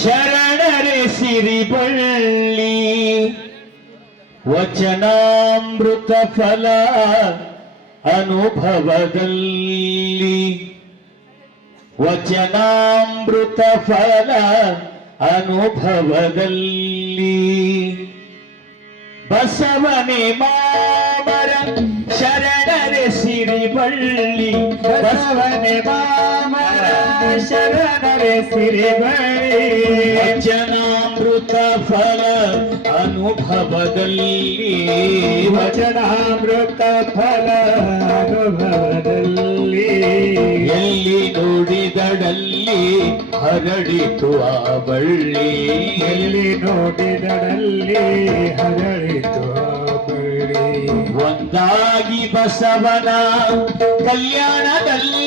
शरण रे सिरी पल्ली वचनामृत फल अनुभवल्ली वचनामृत फल अनुभवल्ली बसवने मामर शरण रे श्री पल्ली बसवने ಶರಣರೆ ಸಿರಿಮಣಿ ವಚನಾಮೃತ ಫಲ ಅನುಭವದಲ್ಲಿ ವಚನಾಮೃತ ಫಲ ಅನುಭವದಲ್ಲಿ ಎಲ್ಲಿ ನೋಡಿದಡಲ್ಲಿ ಹರಡಿತು ಆ ಬಳ್ಳಿ ಎಲ್ಲಿ ನೋಡಿದಡಲ್ಲಿ ಹರಡಿತು ಒಂದಾಗಿ ಬಸವನ ಕಲ್ಯಾಣದಲ್ಲಿ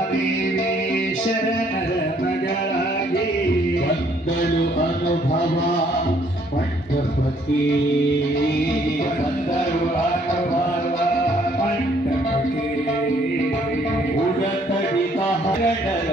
भवा पट्टपति पंडपके उड़त हरण